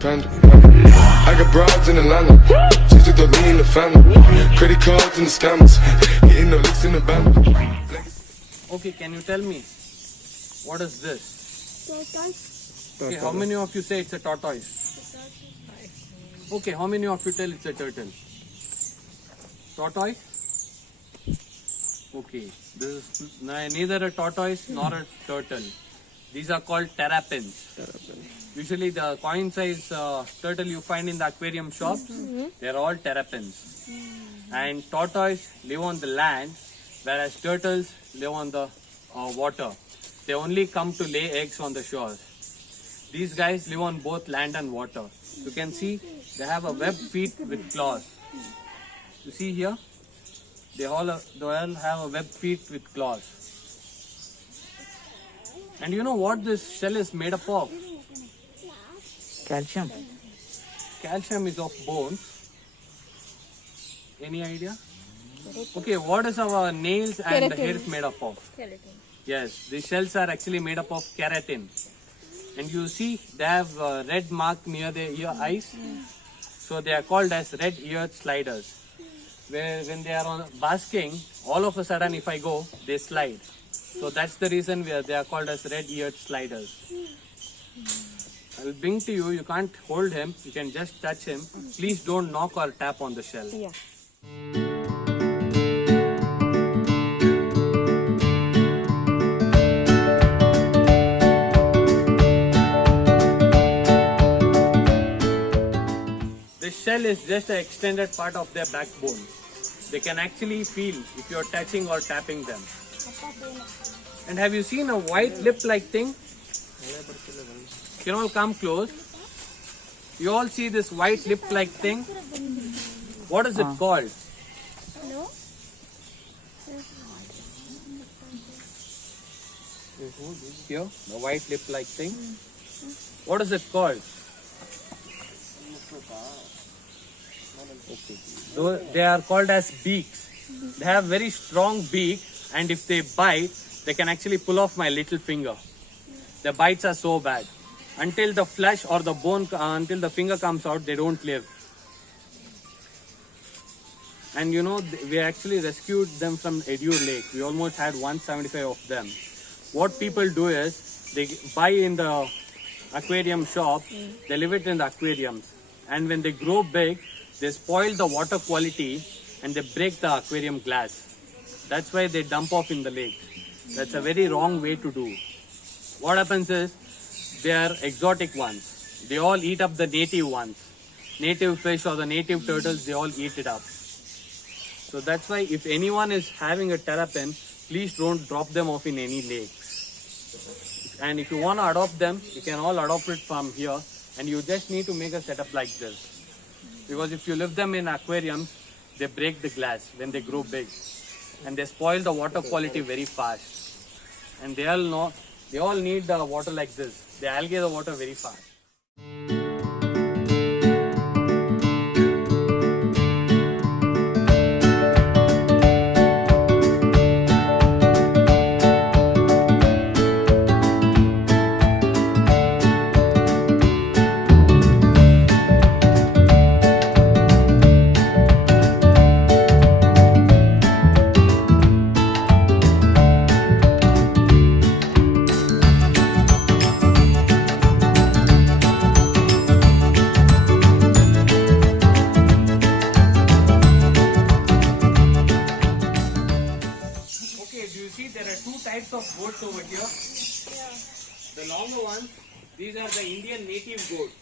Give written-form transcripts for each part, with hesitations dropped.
Panda. I got broads in Atlanta. Just to throw me in the family. Credit cards and the scammers. Getting no licks in the band. Okay, can you tell me what is this? Tortoise. Okay, how many of you say it's a tortoise? Okay, how many of you tell it's a turtle? Tortoise? Okay, this is neither a tortoise nor a turtle. These are called terrapins. Usually the coin size turtle you find in the aquarium shops, they are all terrapins. And tortoise live on the land, whereas turtles live on the water. They only come to lay eggs on the shores. These guys live on both land and water. You can see they have a webbed feet with claws. You see here? They all have a webbed feet with claws. And you know what this shell is made up of? Calcium. Calcium is of bones. Any idea? Okay, what is our nails and hairs made up of? Skeleton. Yes, the shells are actually made up of keratin. And you see they have a red mark near their ear eyes. So they are called as red-eared sliders. Where when they are on basking, all of a sudden if I go, they slide. So that's the reason they are called as red-eared sliders. I'll bring to you, you can't hold him, you can just touch him. Please don't knock or tap on the shell. Yeah. This shell is just an extended part of their backbone. They can actually feel if you're touching or tapping them. And have you seen a white lip-like thing? You can all come close. You all see this white lip-like thing? What is it called? No? Here, the white lip-like thing. What is it called? Okay. They are called as beaks. They have very strong beak, and if they bite, they can actually pull off my little finger. The bites are so bad. Until the flesh or the bone, until the finger comes out, they don't live. And you know, we actually rescued them from Edur Lake. We almost had 175 of them. What people do is, they buy in the aquarium shop, they leave it in the aquariums. And when they grow big, they spoil the water quality and they break the aquarium glass. That's why they dump off in the lake. That's a very wrong way to do. What happens is, they are exotic ones. They all eat up the native ones. Native fish or the native turtles, they all eat it up. So that's why if anyone is having a terrapin, please don't drop them off in any lakes. And if you want to adopt them, you can all adopt it from here. And you just need to make a setup like this. Because if you leave them in aquariums, they break the glass when they grow big. And they spoil the water quality very fast. And they all need the water like this. They algae the water very fast. Of goats over here. The longer ones, these are the Indian native goats,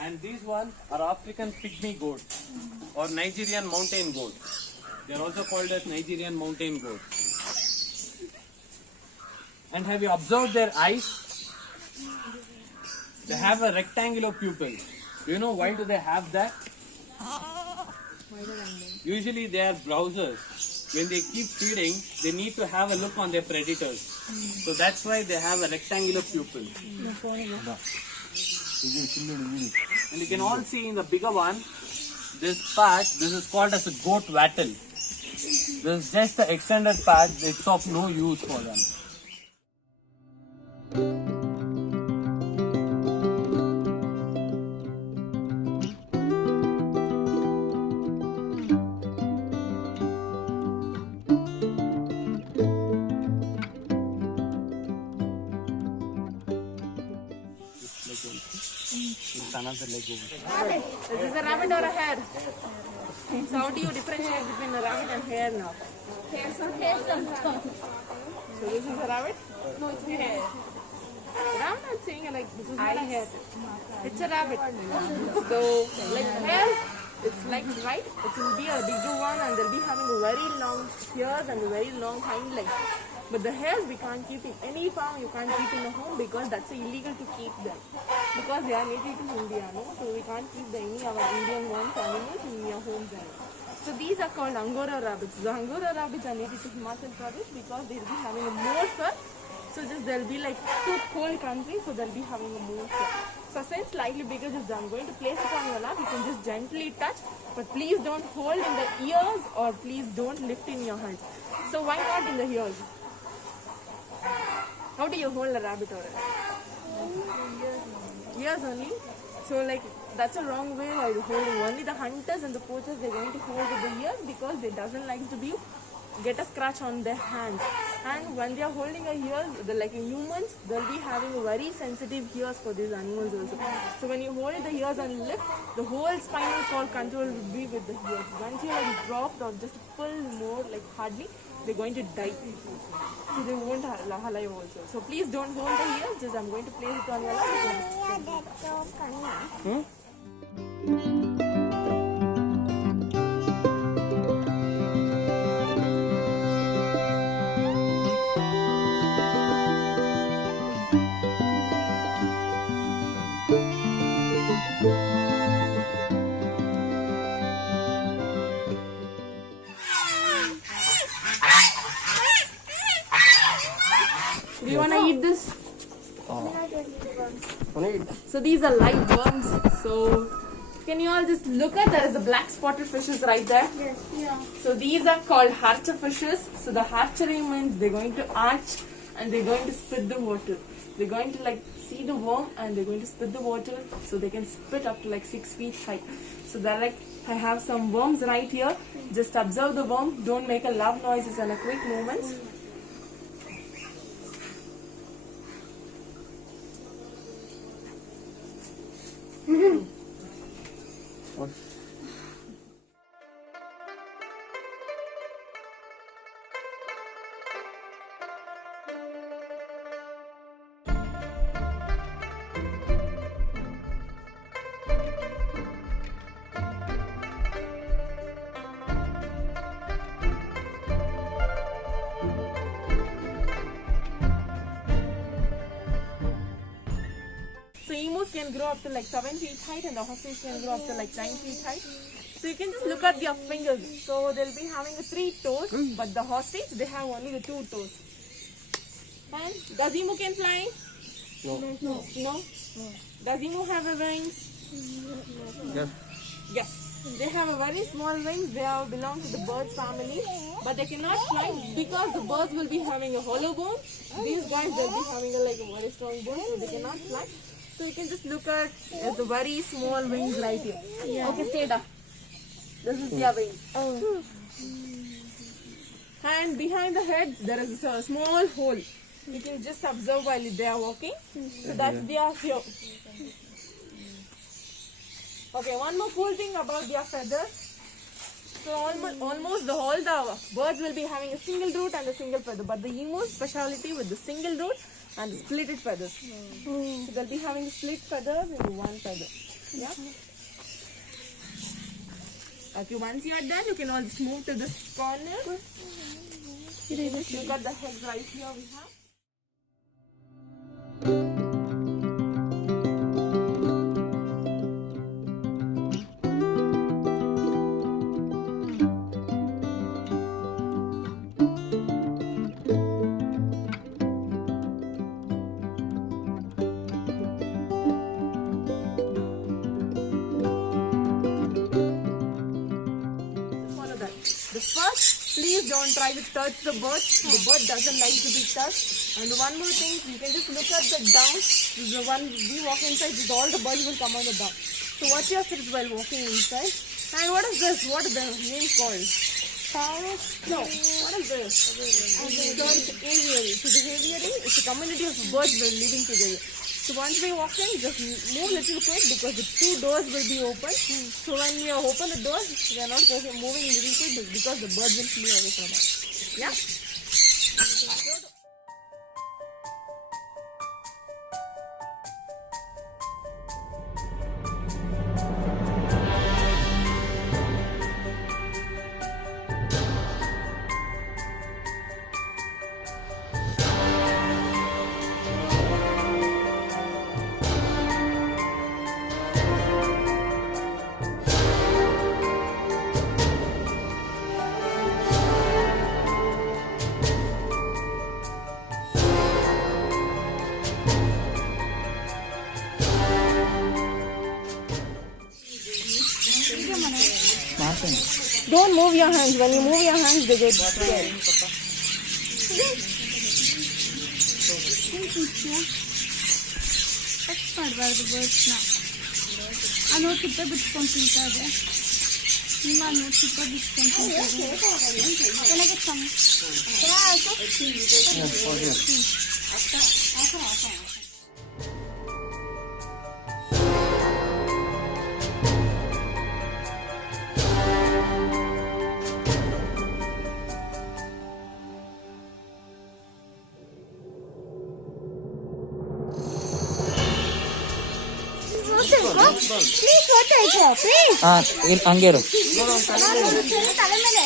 and these ones are African pygmy goats or Nigerian mountain goats. They are also called as Nigerian mountain goats. And have you observed their eyes? They have a rectangular pupil. Do you know why do they have that? Usually they are browsers. When they keep feeding, they need to have a look on their predators. So that's why they have a rectangular pupil. And you can all see in the bigger one, this part, this is called as a goat wattle. This is just the extended part, it's of no use for them. It's another leg over. Is this a rabbit or a hare? So how do you differentiate between a rabbit and hare now? So this is a rabbit? No, it's a hare. But I'm not saying like this is not a hare. It's a rabbit. So like hare, it's like right, it will be a bigger one and they'll be having a very long ears and a very long hind legs. But the hares we can't keep in any farm, you can't keep in a home because that's illegal to keep them. Because they are native to India, no? So we can't keep any of our Indian ones animals in your homes. So these are called Angora rabbits. The Angora rabbits are native to Himachal Pradesh because they'll be having a more fur. So just they'll be like two cold countries, so they'll be having a more fur. So since slightly bigger, just I'm going to place it on your lap. You can just gently touch, but please don't hold in the ears or please don't lift in your hands. So why not in the ears? How do you hold a rabbit or a ears only? So like that's a wrong way of holding. Only the hunters and the poachers they're going to hold with the ears because they doesn't like to be get a scratch on their hands. And when they are holding a ears, like humans, they'll be having a very sensitive ears for these animals also. So when you hold the ears and lift, the whole spinal cord control will be with the ears. Once you like drop or just pull more like hardly, they're going to die. So they won't alive also. So please don't hold the ears, just I'm going to place it on your lap. Do you want to eat this? So these are live worms. So can you all just look at, there is a black spotted fishes right there. Yes, yeah. So these are called hatcher fishes. So the hatchery means they're going to arch and they're going to spit the water. They're going to like see the worm and they're going to spit the water so they can spit up to like 6 feet high. So they're like, I have some worms right here. Just observe the worm. Don't make a loud noises and a quick movements. What? So emus can grow up to like 7 feet height and the ostrich can grow up to like 9 feet height. So you can just look at their fingers. So they'll be having 3 toes, but the ostrich they have only the 2 toes. And does emu can fly? No. No. Does emu have a wings? Yes. Yes. They have a very small wings. They are belong to the birds family, but they cannot fly because the birds will be having a hollow bone. These guys they'll be having a very strong bone, so they cannot fly. So you can just look at the very small wings right here. Yeah. Okay, stay there. This is their wings. Oh. And behind the head there is a small hole. You can just observe while they are walking. So that's their show. Okay, one more cool thing about their feathers. So almost the whole the birds will be having a single root and a single feather, but the emu's speciality with the single root and the splitted feathers. So they'll be having split feathers into one feather. Yeah. Okay, once you are done, you can all just move to this corner. You just look at the heads right here we have. please don't try to touch the bird. The bird doesn't like to be touched. And one more thing, you can just look at the down. The one we walk inside, all the birds will come on the down. So watch your steps while walking inside. And what is this? What is the name called? Parrot. No, what is this? So it's aviary. So the aviary is a community of birds that are living together. So once we walk in, just move little quick because the 2 doors will be open. So when we open the doors, we are not moving little quick because the birds will flee away from us. Yeah? Don't move your hands. When you move your hands, they get scared. Touch ಮಾಡಬಾರ್ದು ಬರ್ಡ್ಸ್ನ. ಆ ನೋಡಿ ಸಿಪ್ಪೆ ಬಿಟ್ಕೊಂಡು ತಿಂತಾರೆ. ನಿಮ್ಮ ನೋಡಿ ಸಿಪ್ಪೆ ಬಿಟ್ಕೊಂಡು ತಿಂತಾರೆ. ಕೆಳಗೆ ಪ್ಲೀಸ್ ಫೋಟೋ ಆಯ್ತು ಪ್ಲೀಸ್. ಹಂಗೆ ಇರು. ತಲೆ ಮೇಲೆ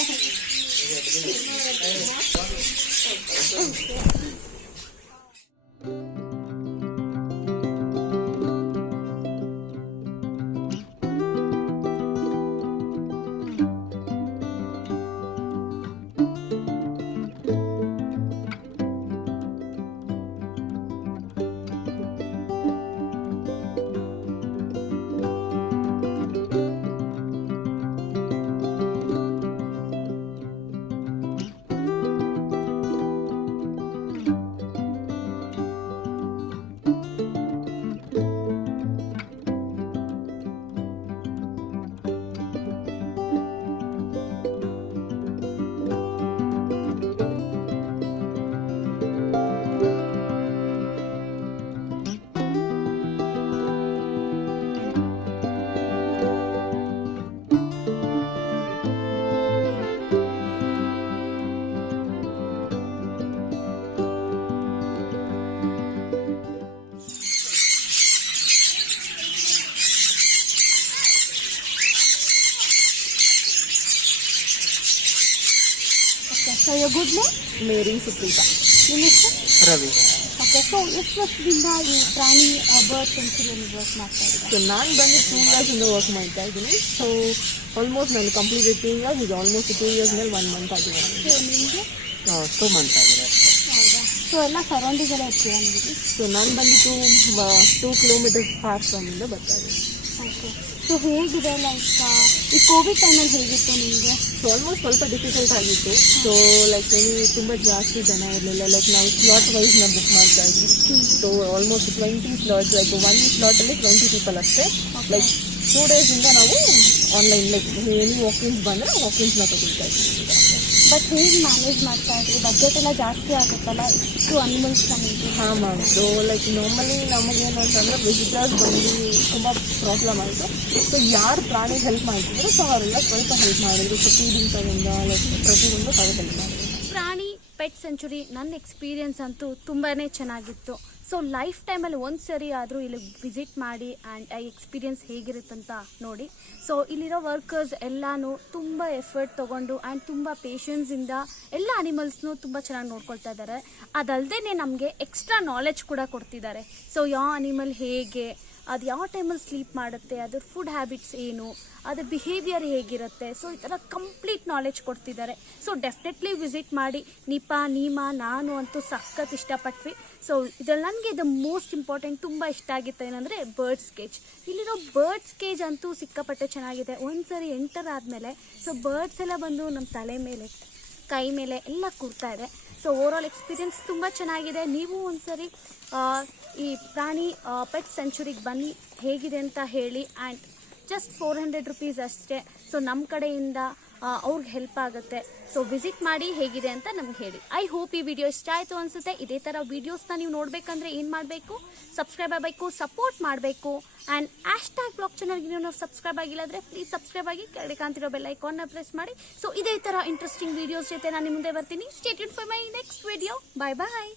So your good name? Mary Suprita. ನಿಮ್ಮ ಹೆಸರು? ರವಿ. ಓಕೆ. ಸೊ ಎಷ್ಟು ವರ್ಷದಿಂದ ಈ ಪ್ರಾಣಿ ಬರ್ಡ್ ಸೆಂಚುರಿಯಲ್ಲಿ ವರ್ಕ್ ಮಾಡ್ತಾ ಇದ್ದೀರಾ? ಸೊ ನಾನು ಬಂದು 2 years ಇಂದ ವರ್ಕ್ ಮಾಡ್ತಾ ಇದ್ದೀನಿ. ಸೊ ಆಲ್ಮೋಸ್ಟ್ ನಾನು ಕಂಪ್ಲೀಟೆಡ್ 2 years. ಇದು ಆಲ್ಮೋಸ್ಟ್ 2 years ಮೇಲೆ 1 month ಆಗಿದೆ. ಸೊ ನಿಮಗೆ 2 months ಆಗಿದೆ. ಹೌದಾ? ಸೊ ಎಲ್ಲ ಸರೌಂಡಿಂಗ್ ಎಲ್ಲ ಇರ್ತೀರಾ ನಿಮಗೆ? ಸೊ ನಾನು ಬಂದು 2 kilometers ಫಾರ್ ಫ್ರಮ್ ಇಂದ ಬರ್ತಾ ಇದ್ದೀನಿ. ಓಕೆ. ಸೊ ಹೇಗಿದೆ ಲೈಕ್ ಈ ಕೋವಿಡ್ ಟೈಮಲ್ಲಿ ಹೇಗಿತ್ತು ನಿಮಗೆ? ಸೊ ಆಲ್ಮೋಸ್ಟ್ ಸ್ವಲ್ಪ ಡಿಫಿಕಲ್ಟ್ ಆಗಿತ್ತು. ಸೊ ಲೈಕ್ ತುಂಬ ಜಾಸ್ತಿ ಜನ ಇರಲಿಲ್ಲ. ಲೈಕ್ ನಾವು ಸ್ಲಾಟ್ ವೈಸ್ನ ಬುಕ್ ಮಾಡ್ತಾ ಇದ್ವಿ. So almost 20 slots, like 1 ಸ್ಲಾಟಲ್ಲಿ 20 people ಅಷ್ಟೇ. ಲೈಕ್ 2 days ನಾವು ಆನ್ಲೈನ್ ಲೈಕ್ ಎನಿ ವಾಕಿನ್ಸ್ ಬಂದರೆ ವಾಕಿನ್ಸ್ನ ತಗೊಳ್ತಾ ಇದ್ವಿ. ಬಟ್ ಹೇಗೆ ಮ್ಯಾನೇಜ್ ಮಾಡ್ತಾ ಇದ್ರಿ? ಬಜೆಟ್ ಎಲ್ಲ ಜಾಸ್ತಿ ಆಗುತ್ತಲ್ಲ ಇಷ್ಟು ಅನಿಮಲ್ಸ್ ನಮಗೆ? ಹಾಂ ಮ್ಯಾಮ್. ಸೊ ಲೈಕ್ ನಾರ್ಮಲಿ ನಮಗೇನು ಅಂತಂದರೆ ವಿಸಿಟರ್ಸ್ ಬಂದು ತುಂಬ ಪ್ರಾಬ್ಲಮ್ ಆಯಿತು. ಸೊ ಯಾರು ಪ್ರಾಣಿ ಹೆಲ್ಪ್ ಮಾಡ್ತಿದ್ರು ಸೊ ಅವರೆಲ್ಲ ಸ್ವಲ್ಪ ಹೆಲ್ಪ್ ಮಾಡಿದ್ರು. ಸೊ ಫೀಡಿಂಗ್ ತಗೊಂಡ ಲೈಕ್ ಪ್ರತಿಯೊಂದು ಅವ್ರು ಹೆಲ್ಪ್ ಮಾಡಿದ್ರು. ಪ್ರಾಣಿ ಪೆಟ್ ಸೆಂಚುರಿ ನನ್ನ ಎಕ್ಸ್ಪೀರಿಯನ್ಸ್ ಅಂತೂ ತುಂಬಾ ಚೆನ್ನಾಗಿತ್ತು. ಸೊ ಲೈಫ್ ಟೈಮಲ್ಲಿ ಒಂದು ಸರಿ ಆದರೂ ಇಲ್ಲಿ ವಿಸಿಟ್ ಮಾಡಿ ಆ್ಯಂಡ್ ಆ ಎಕ್ಸ್ಪೀರಿಯನ್ಸ್ ಹೇಗಿರುತ್ತಂತ ನೋಡಿ. ಸೊ ಇಲ್ಲಿರೋ ವರ್ಕರ್ಸ್ ಎಲ್ಲನೂ ತುಂಬ ಎಫರ್ಟ್ ತೊಗೊಂಡು ಆ್ಯಂಡ್ ತುಂಬ ಪೇಷನ್ಸಿಂದ ಎಲ್ಲ ಅನಿಮಲ್ಸ್ನೂ ತುಂಬ ಚೆನ್ನಾಗಿ ನೋಡ್ಕೊಳ್ತಾ ಇದ್ದಾರೆ. ಅದಲ್ಲದೆ ನಮಗೆ ಎಕ್ಸ್ಟ್ರಾ ನಾಲೆಡ್ಜ್ ಕೂಡ ಕೊಡ್ತಿದ್ದಾರೆ. ಸೊ ಯಾವ ಅನಿಮಲ್ ಹೇಗೆ, ಅದು ಯಾವ ಟೈಮಲ್ಲಿ ಸ್ಲೀಪ್ ಮಾಡುತ್ತೆ, ಅದ್ರ ಫುಡ್ ಹ್ಯಾಬಿಟ್ಸ್ ಏನು, ಅದ್ರ ಬಿಹೇವಿಯರ್ ಹೇಗಿರುತ್ತೆ, ಸೊ ಈ ಥರ ಕಂಪ್ಲೀಟ್ ನಾಲೆಡ್ಜ್ ಕೊಡ್ತಿದ್ದಾರೆ. ಸೊ ಡೆಫಿನೆಟ್ಲಿ ವಿಸಿಟ್ ಮಾಡಿ. ನೀಮಾ ನಾನು ಅಂತೂ ಸಖತ್ ಇಷ್ಟಪಟ್ವಿ. ಸೊ ಇದರಲ್ಲಿ ನನಗೆ ದ ಮೋಸ್ಟ್ ಇಂಪಾರ್ಟೆಂಟ್ ತುಂಬ ಇಷ್ಟ ಆಗಿತ್ತು ಏನಂದರೆ ಬರ್ಡ್ಸ್ ಕೇಜ್. ಇಲ್ಲಿರೋ ಬರ್ಡ್ಸ್ ಕೇಜ್ ಅಂತೂ ಸಿಕ್ಕಾಪಟ್ಟೆ ಚೆನ್ನಾಗಿದೆ. ಒಂದು ಸರಿ ಎಂಟರ್ ಆದಮೇಲೆ ಸೊ ಬರ್ಡ್ಸ್ ಎಲ್ಲ ಬಂದು ನಮ್ಮ ತಲೆ ಮೇಲೆ ಕೈ ಮೇಲೆ ಎಲ್ಲ ಕೂರ್ತಾ ಇದೆ. ಸೊ ಓವರಾಲ್ ಎಕ್ಸ್ಪೀರಿಯನ್ಸ್ ತುಂಬ ಚೆನ್ನಾಗಿದೆ. ನೀವು ಒಂದ್ಸರಿ ಈ ಪ್ರಾಣಿ ಪೆಟ್ ಸೆಂಚುರಿಗೆ ಬನ್ನಿ, ಹೇಗಿದೆ ಅಂತ ಹೇಳಿ. ಆ್ಯಂಡ್ ಜಸ್ಟ್ 400 rupees ಅಷ್ಟೇ. ಸೊ ನಮ್ಮ ಕಡೆಯಿಂದ ಅವ್ರಿಗೆ ಹೆಲ್ಪ್ ಆಗುತ್ತೆ. ಸೊ ವಿಸಿಟ್ ಮಾಡಿ ಹೇಗಿದೆ ಅಂತ ನಮ್ಗೆ ಹೇಳಿ. ಐ ಹೋಪ್ ಈ ವಿಡಿಯೋ ಇಷ್ಟ ಆಯಿತು ಅನಿಸುತ್ತೆ. ಇದೇ ಥರ ವೀಡಿಯೋಸ್ನ ನೀವು ನೋಡಬೇಕಂದ್ರೆ ಏನು ಮಾಡಬೇಕು, ಸಬ್ಸ್ಕ್ರೈಬ್ ಆಗಬೇಕು, ಸಪೋರ್ಟ್ ಮಾಡಬೇಕು. ಆ್ಯಂಡ್ #ಬ್ಲಾಗ್ ಚಾನಲ್ಗೆ ನೀವು ಸಬ್ಸ್ಕ್ರೈಬ್ ಆಗಿಲ್ಲ ಅಂದರೆ ಪ್ಲೀಸ್ ಸಬ್ಸ್ಕ್ರೈಬ್ ಆಗಿ, ಕೆಳಗೆ ಕಾಣ್ತಿರೋ ಬೆಲ್ ಐಕಾನ್ನ ಪ್ರೆಸ್ ಮಾಡಿ. ಸೊ ಇದೇ ಥರ ಇಂಟ್ರೆಸ್ಟಿಂಗ್ ವೀಡಿಯೋಸ್ ಜೊತೆ ನಾನು ಮುಂದೆ ಬರ್ತೀನಿ. Stay tuned for my next video. Bye bye.